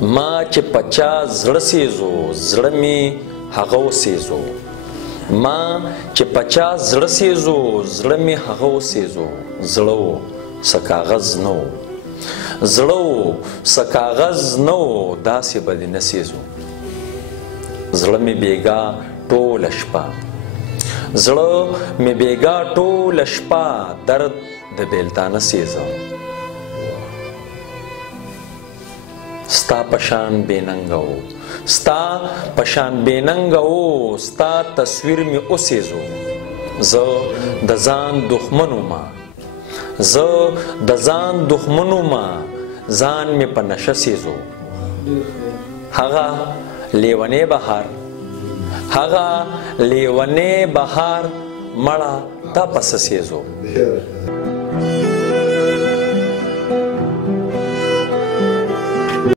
ما چې پچا زړه سیزو زړه می هغه وسیزو ما چې پچا زړه سیزو زړه می هغه وسیزو زړه و څه کاغذ نه و زړه و څه کاغذ نه و داسې به دې نه سیزو زړه می بېګا ټوله شپه زړه می بېګا ټوله شپه درد د بیلتانه سیزم ستا پشان بېننګه و ستا پشان بېننګه و ستا تصویر مې اوسېزو زه د ځان دښمن ومه زه د ځان دښمن ومه ځان مې په نشه سیزو هغه لیونی بهار هغه لیونی بهار مړه تا پسه سیزو